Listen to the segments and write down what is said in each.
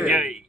जय.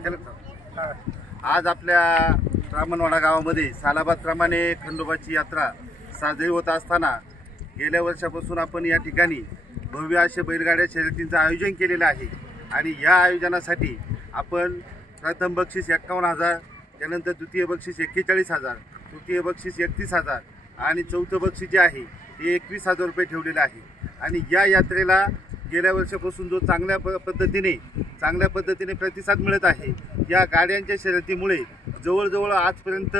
आज आपल्या ब्राह्मणवाडा गावामध्ये सालाबादप्रमाणे खंडोबाची यात्रा साजरी होत असताना गेल्या वर्षापासून आपण या ठिकाणी भव्य असे बैलगाड्या शर्यतींचं आयोजन केलेलं आहे आणि या आयोजनासाठी आपण प्रथम बक्षीस 51,000, त्यानंतर द्वितीय बक्षीस 41,000, तृतीय बक्षीस 31,000 आणि चौथं बक्षीस जे आहे ते 21,000 रुपये ठेवलेलं आहे। आणि या यात्रेला गेल्या वर्षापासून जो चांगल्या पद्धतीने प्रतिसाद मिळत आहे। या गाड्यांच्या शर्यतीमुळे जवळजवळ आजपर्यंत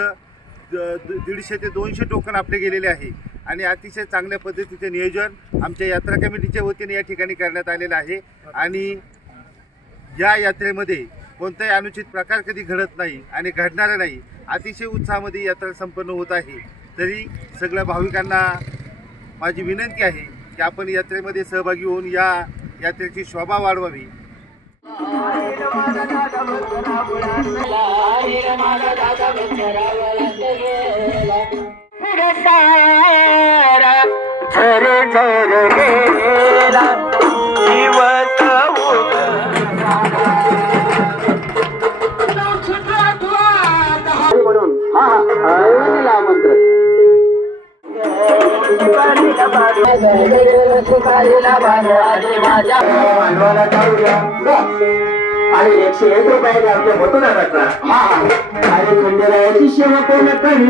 150 ते 200 टोकन आपले गेलेले आहे आणि अतिशय चांगल्या पद्धतीचे नियोजन आमच्या यात्रा कमिटीच्या वतीने या ठिकाणी करण्यात आलेलं आहे। आणि या यात्रेमध्ये कोणताही अनुचित प्रकार कधी घडत नाही आणि घडणार नाही। अतिशय उत्साहामध्ये यात्रा संपन्न होत आहे। तरी सगळ्या भाविकांना माझी विनंती आहे की आपण यात्रेमध्ये सहभागी होऊन या यात्रेची शोभा वाढवावी। आणि 101 रुपये आमच्या होतो ना त्याचा आणि खंडेरायाची सेवा कोण करी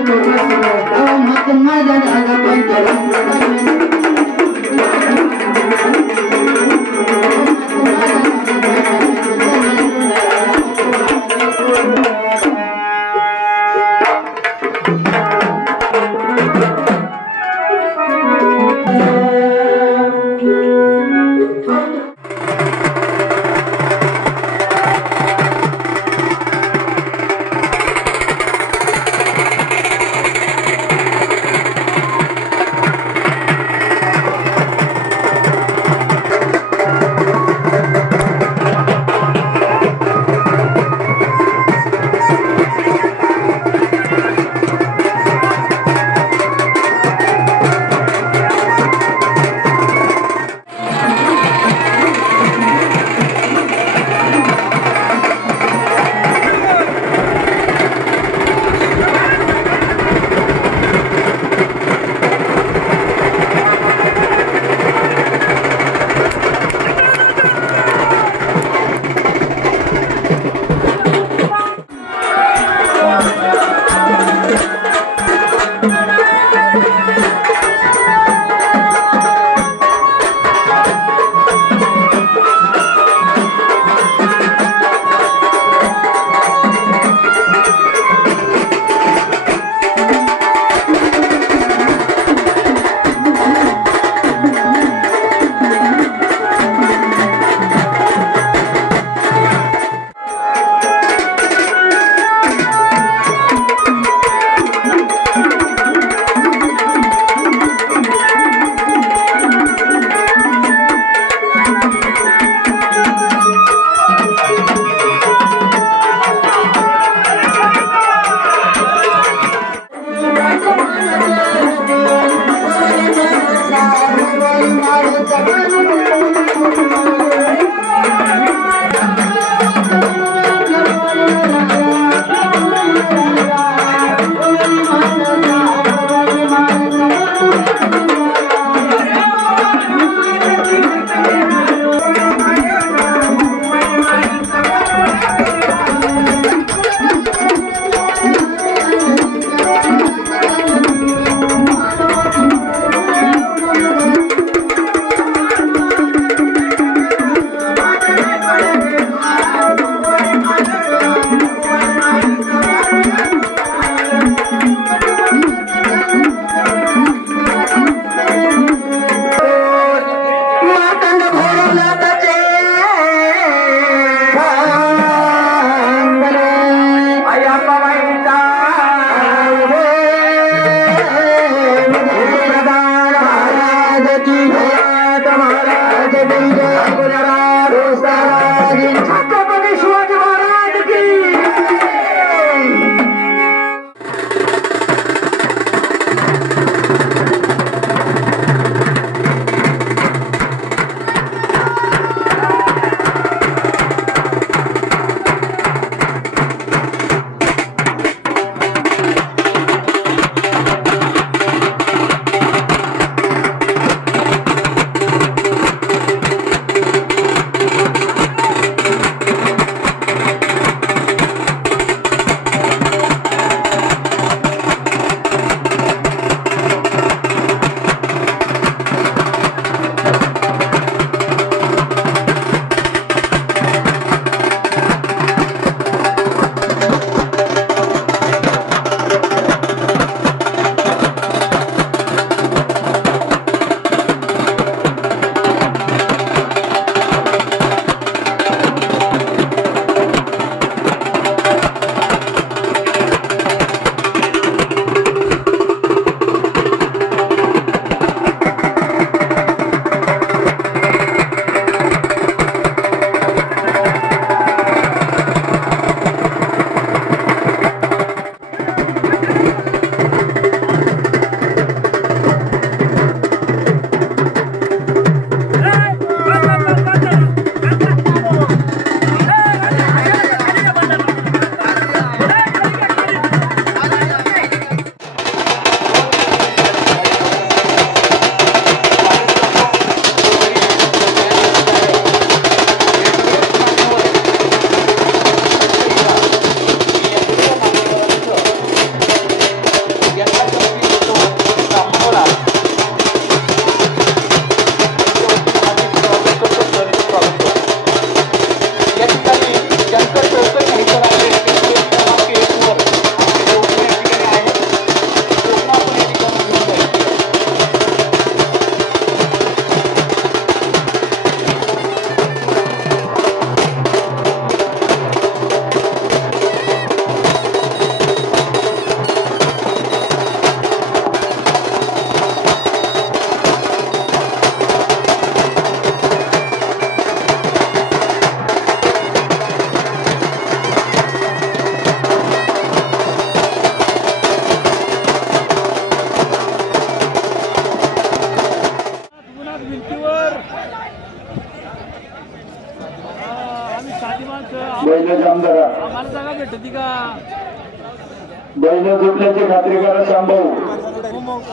बैल झोपल्याची खात्री करा शांभाऊ.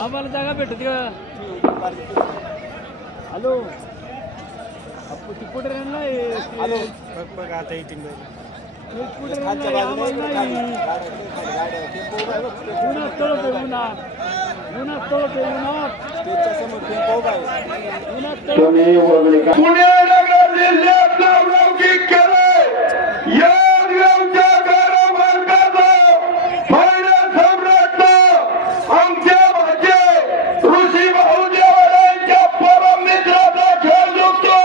आम्हाला जागा भेटत का? हॅलो कुठे हॅलो बघ आता येतील बैल. तुम्ही वगळे का पुणे नगर जिल्ह्यात नावलौकिक केले या गावच्या कारभारकाचा फायनल सम्राट आमच्या भाचे ऋषी भाऊदेवरायांच्या परम मित्राचा खेळ झुकतो.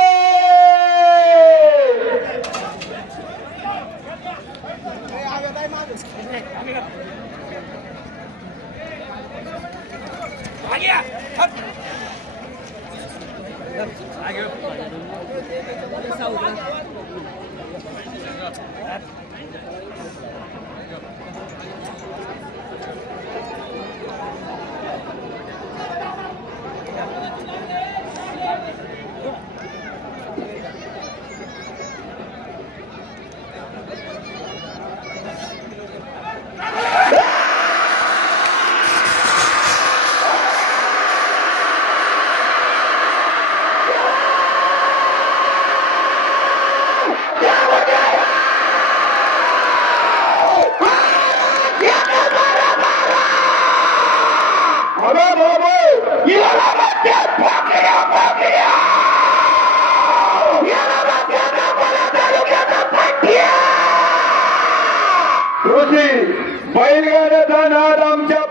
बैलगाड्याचा नाद आमच्या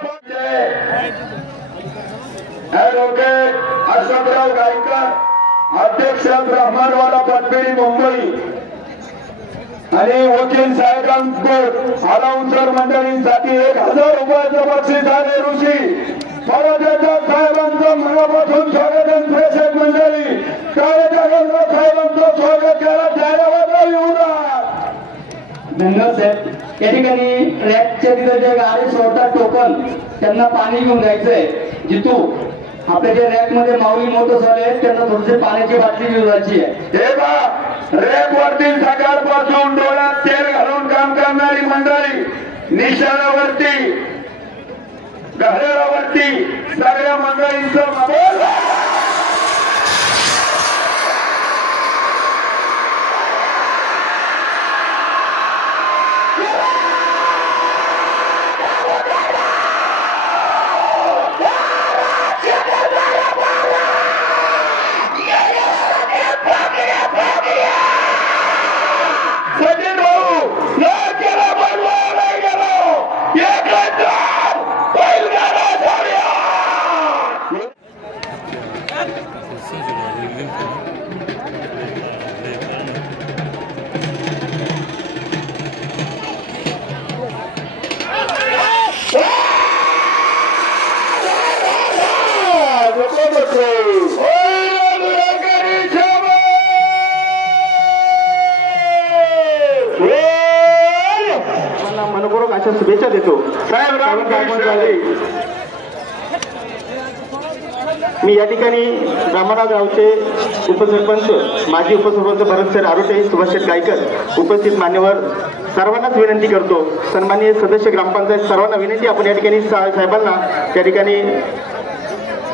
ऍडव्होकेट अशोकराव गायकर अध्यक्ष ब्राह्मणवाडा पतपेढी मुंबई आणि वकील साहेबांकडून अलाउन्सर मंडळींसाठी 1000 रुपयाचं बक्षीस आहे. ऋषी परदेशात साहेबांचं मनापासून स्वागत. प्रेक्षक मंडळी कार्यकर्त्यांना साहेबांचं स्वागत करा. जाण्यावर येऊ नका. धन्यवाद साहेब. या ठिकाणी रॅकच्या तिथे जे गाडी सोडतात टोकन त्यांना पाणी घेऊन जायचंय. जितू आपल्या जे रॅक मध्ये माऊली मोठं झाले त्यांना थोडीशी पाण्याची बाटली घेऊन जायची आहे. हे बा रॅक वरती सकाळपासून डोळ्यात तेल घालून काम करणारी मंडळी निशाणावरती घड्याळावरती सगळ्या मंडळींचं मोबाईल मनपूर्वक अशा शुभेच्छा देतो. मी या ठिकाणी ब्राह्मणा गावचे उपसरपंच माजी उपसरपंच भरत सर आरोटे, सुभाष गायकर उपस्थित मान्यवर सर्वांनाच विनंती करतो. सन्माननीय सदस्य ग्रामपंचायत सर्वांना विनंती आपण या ठिकाणी साहेबांना त्या ठिकाणी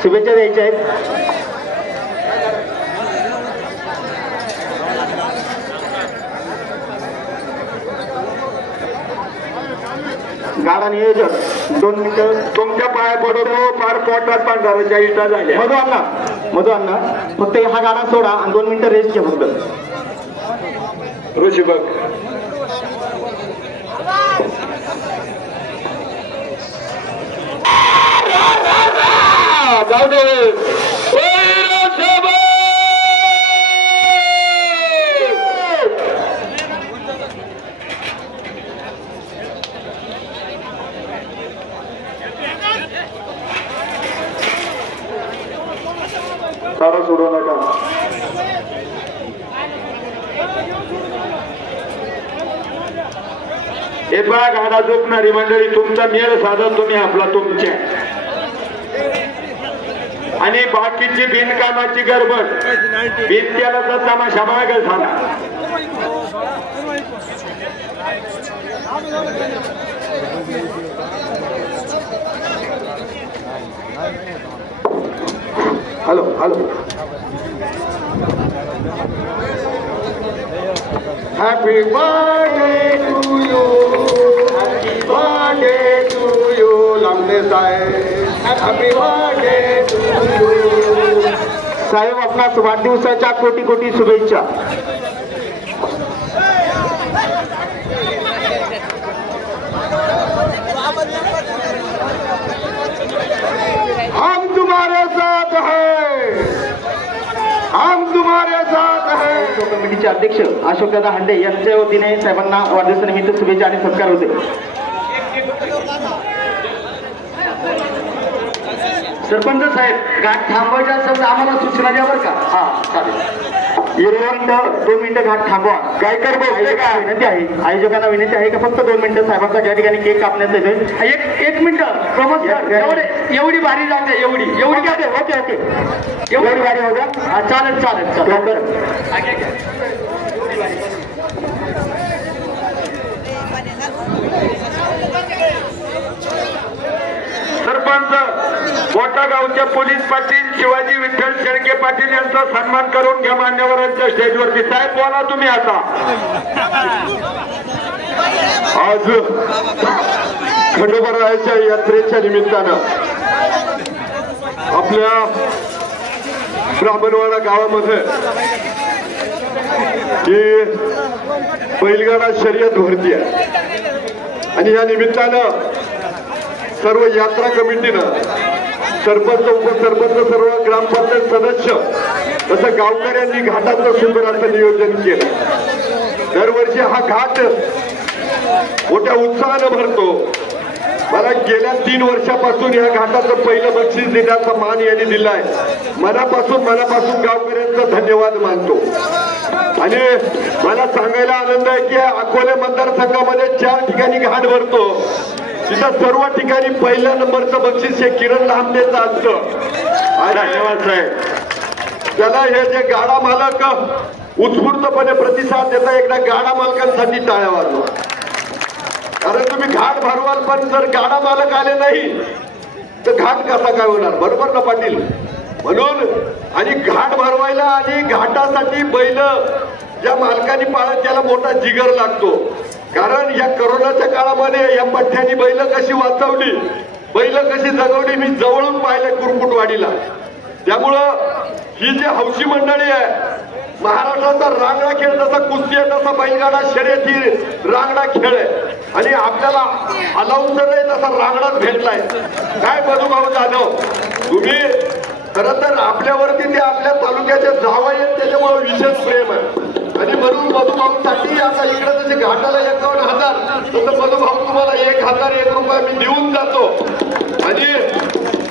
शुभेच्छा द्यायच्या आहेत. गाडा नियोजक 2 मिनिटं तुमच्या पाया पडतो. फार पोटात पण घराच्या इटा झाल्या. मधू अण्णा फक्त हा गाडा सोडा आणि 2 मिनिटं रेस्ट घ्या फक्त. ऋषी बघ जाऊ दे. सारा सोडू नका. हे बघा गाडा झोपणारी मंडळी तुमचा मेळ साधा तुम्ही आपला तुमच्या आणि बाकीची बिनकामाची गडबड बिनत्याला तमाशा माग झाला. Hello hello. Happy birthday to you, happy birthday to you Lambe साहेब, हॅपी बर्थडे टू यू. साहेब आपणास वाढदिवसाच्या कोटी कोटी शुभेच्छा. हम तुम्हारे साथ हैं, हम तुम्हारे साथ हैं. कमिटीचे अध्यक्ष अशोकदादा हांडे यांच्या वतीने साहेबांना वाढदिवसानिमित्त शुभेच्छा आणि सत्कार होते. सरपंच साहेब घाट थांबवायच्या असेल तर आम्हाला सूचना द्या बरं का. हा चालेल. 2 मिनिटं घाट थांबवा. काय कर विनंती आहे, आयोजकांना विनंती आहे का फक्त 2 मिनिटं साहेबांचा त्या ठिकाणी केक कापण्यात येतोय. एक मिनिटं प्रमोद सर, एवढी भारी जाऊ द्या, एवढी काय दे. ओके ओके, एवढी भारी होऊ द्या. चालेल चालेल चालेल. सरपंच मोठा गावच्या पोलीस पाटील शिवाजी विठ्ठल शेळके पाटील यांचा सन्मान करून घ्या मान्यवरांच्या स्टेजवरती. साहेब बोला तुम्ही आता. आज खंडोबारायाच्या यात्रेच्या निमित्तानं आपल्या ब्राह्मणवाडा गावामध्ये ही बैलगाडा शर्यत भरती आहे आणि या निमित्तानं सर्व यात्रा कमिटीनं सरपंच उपसरपंच सर्व ग्रामपंचायत सदस्य तसं गावकऱ्यांनी घाटाचं सुंदर असं नियोजन केलं. दरवर्षी हा घाट मोठ्या उत्साहानं भरतो. मला गेल्या 3 वर्षापासून या घाटाचं पहिलं बक्षीस देण्याचा मान यांनी दिलाय. मनापासून गावकऱ्यांचा धन्यवाद मानतो. आणि मला सांगायला आनंद आहे की अकोले मतदारसंघामध्ये 4 ठिकाणी घाट भरतो. तिथं सर्व ठिकाणी पहिल्या नंबरचं बक्षीस हे किरण लांबेचं असतं. धन्यवाद साहेब. त्याला हे जे गाडा मालक उत्स्फूर्तपणे प्रतिसाद देता, एकदा गाडा मालकांसाठी टाळ्या वाजवा. कारण तुम्ही घाट भरवाल पण जर गाडा मालक आले नाही तर घाट कसा काय होणार, बरोबर ना पाटील. म्हणून आणि घाट भरवायला आणि घाटासाठी बैल ज्या मालकांनी पाळत त्याला मोठा जिगर लागतो. कारण या कोरोनाच्या काळामध्ये या पठ्ठ्यानी बैल कशी वाचवली, बैल कशी जगवली मी जवळून पाहिलं कुरकुटवाडीला. त्यामुळं ही जी हौशी मंडळी आहे, महाराष्ट्राचा रांगडा खेळ जसा कुस्ती आहे तसा बैलगाडा शर्यती रांगडा खेळ आहे. आणि आपल्याला अलाउन्सर आहे तसा रांगडाच भेटलाय. काय मधुभाऊ जाधव, तुम्ही खरं तर आपल्यावरती ते आपल्या तालुक्याच्या जावई आहेत त्याच्यामुळे विशेष प्रेम आहे. आणि म्हणून मधुभाऊसाठी आता इकडे जसे घाटाला 51,000 तसं मधुभाऊ तुम्हाला 1,001 रुपये मी देऊन जातो. आणि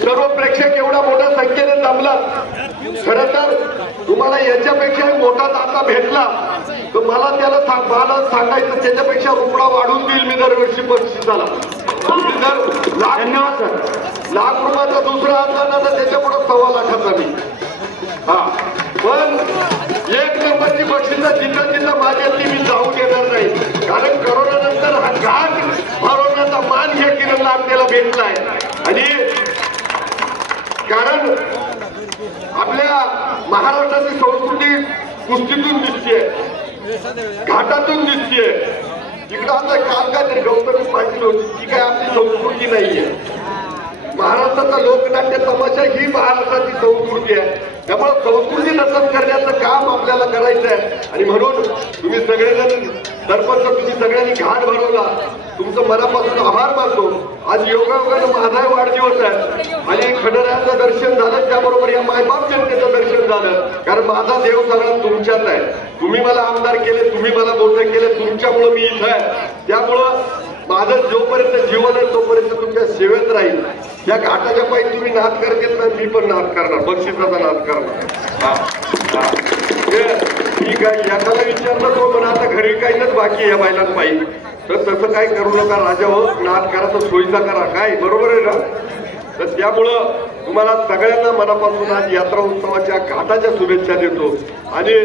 सर्व प्रेक्षक एवढ्या मोठ्या संख्येने जमलात. खरं तर तुम्हाला याच्यापेक्षा मोठा दाता भेटला तर मला त्याला सांगायचं त्याच्यापेक्षा रुपडा वाढून देईल मी दरवर्षी बक्षिसाला. जर लाख रुपयाचा दुसरा असला ना तर त्याच्या पुढे 1.25 लाखाचा मी. हा पण 1 नंबरची बक्षिसं जिथं माझ्यातली मी जाऊ देणार नाही. कारण करोना नंतर हा घाट भरवण्याचा मान हे किरण आपल्याला भेटलाय. आणि कारण आपल्या महाराष्ट्राची संस्कृती कुस्तीतून दिसतीये, घाटातून दिसतीये. इकडं आता काल काय गौतमी पाटील होती ती काय आपली संस्कृती नाहीये. महाराष्ट्राचा लोकनाट्य तमाशा ही महाराष्ट्राची संस्कृती आहे. त्यामुळे संस्कृती जतन करण्याचं काम आपल्याला करायचं आहे. आणि म्हणून तुम्ही सगळेजण सरपंच तुम्ही सगळ्यांनी घाट भरवला, तुमचं मनापासून आभार मानतो. आज योगायोगानं माझाही वाढदिवस आहे आणि खंडोबाचं दर्शन झालं, त्याबरोबर या मायबाप जनतेचं दर्शन झालं. कारण माझा देव सगळा तुमच्यात आहे. तुम्ही मला आमदार केले, तुम्ही मला मोठं केलं, तुमच्यामुळं मी इथं आहे. त्यामुळं माझं जोपर्यंत जीवन आहे तोपर्यंत तुमच्या सेवेत राहील. या घाटाच्या पायी तुम्ही नाद करत नाही, मी पण नाद करणार, बक्षिसाचा नाद करणार. ठीक आहे. याला विचारलं तो म्हणा आता घरी काहीच बाकी या बैलांना पाहिजे तर तसं काय करू नका राजा हो, नाद करा तर सोयीचा करा. काय बरोबर आहे ना. तर त्यामुळं तुम्हाला सगळ्यांना मनापासून आज यात्रा उत्सवाच्या घाटाच्या शुभेच्छा देतो. आणि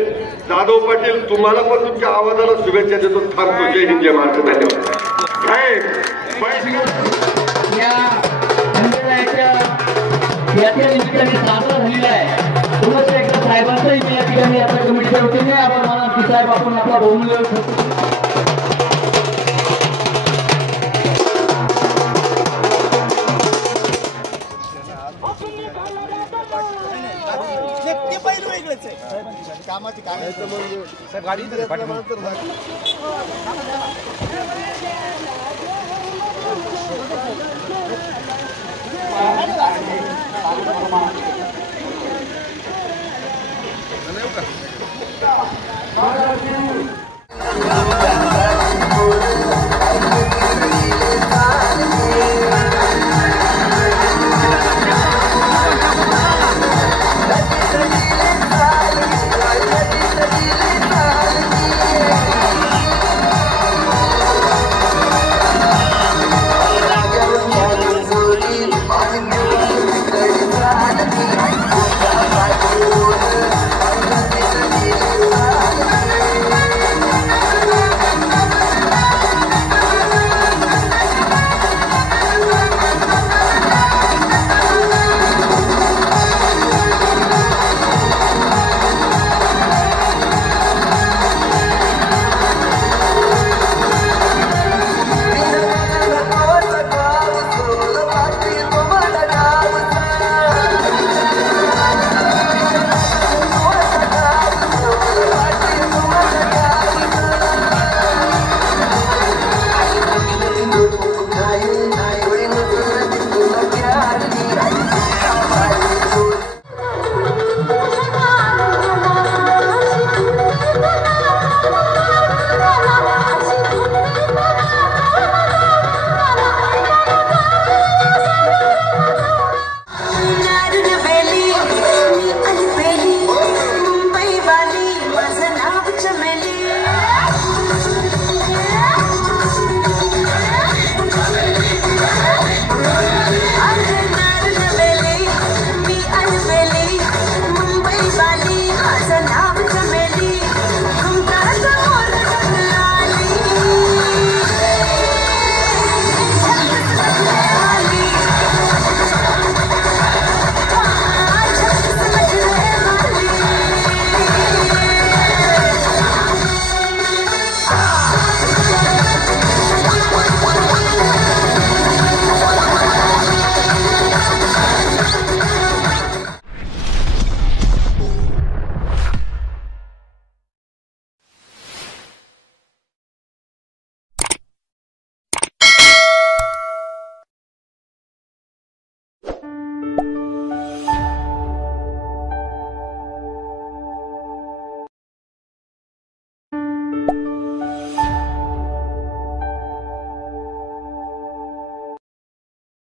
जाधव पाटील तुम्हाला पण तुमच्या आवाजाला शुभेच्छा देतो. थांबतो. जय हिंद, जय महाराष्ट्र. धन्यवाद. या निमित्ताने साजरा झालेला आहे. साहेबांचं इथे या ठिकाणी आपल्या कमिटीच्या वतीने आपण मानसी साहेब आपण आपला बहुमूल्य गाडी